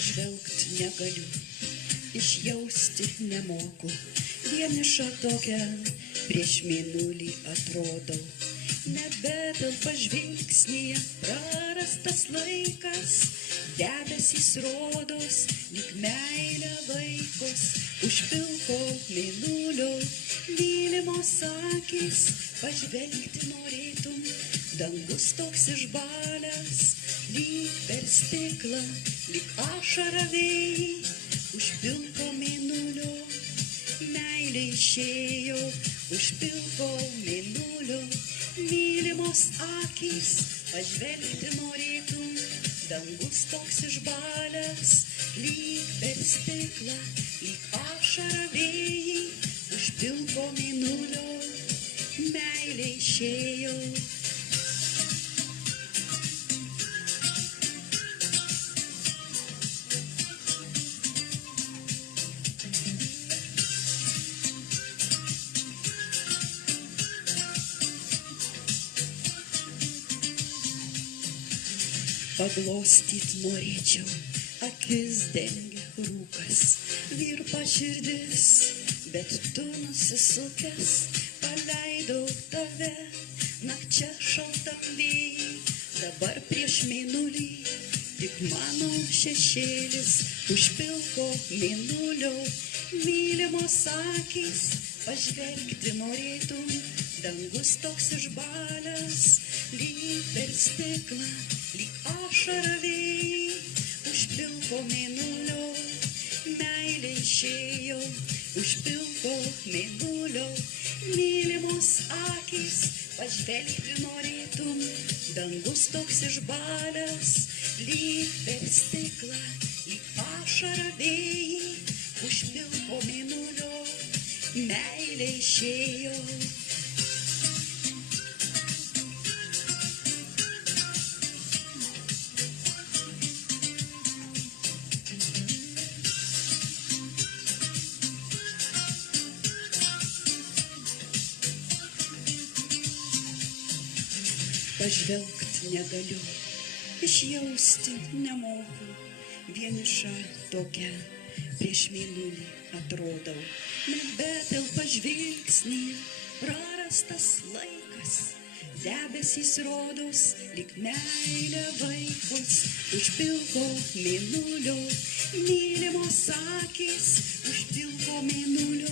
pažvelgt negaliu, išjausti nemoku, vieniša tokia prieš mėnulį atrodau. Nebetelpa žvilgsnyje prarastas laikas, debesys rodos, lyg meilė vaikos, už pilko mėnulio mylimos akys, pažvelgti norėtum, dangus toks išbalęs, lyg per stiklą, lyg ašara vėjai, už pilko mėnulio meilė išėjo, už pilko mėnulio mylimos akys, pažvelgti norėtum, dangus toks išbalęs, lyg per stiklą, lyg ašara vėjai, už pilko mėnulio meilė išėjo. Paglostyt norėčiau, akis dengia rūkas, virpa širdis, bet tu nusisukęs, paleidau tave, nakčia šaltam vėjai, dabar prieš mėnulį, tik mano šešėlis, už pilko mėnulio, mylimos akys, pažvelgti norėtum, dangus toks išbalęs, lyg per stiklą, lyg ašara vėjai, už pilko mėnulio meilė išėjo, už pilko mėnulio mylimos akys, pažvelgti norėtum, dangus toks išbalęs, lyg per stiklą, lyg ašara vėjai, už pilko mėnulio meilė išėjo. Pažvelgt negaliu, išjausti nemoku, vieniša tokia prieš mėnulį atrodau. Nebetelpa žvilgsnyje prarastas laikas, debesys rodos, lyg meilė vaikos, už pilko mėnulio mylimos akys, už pilko mėnulio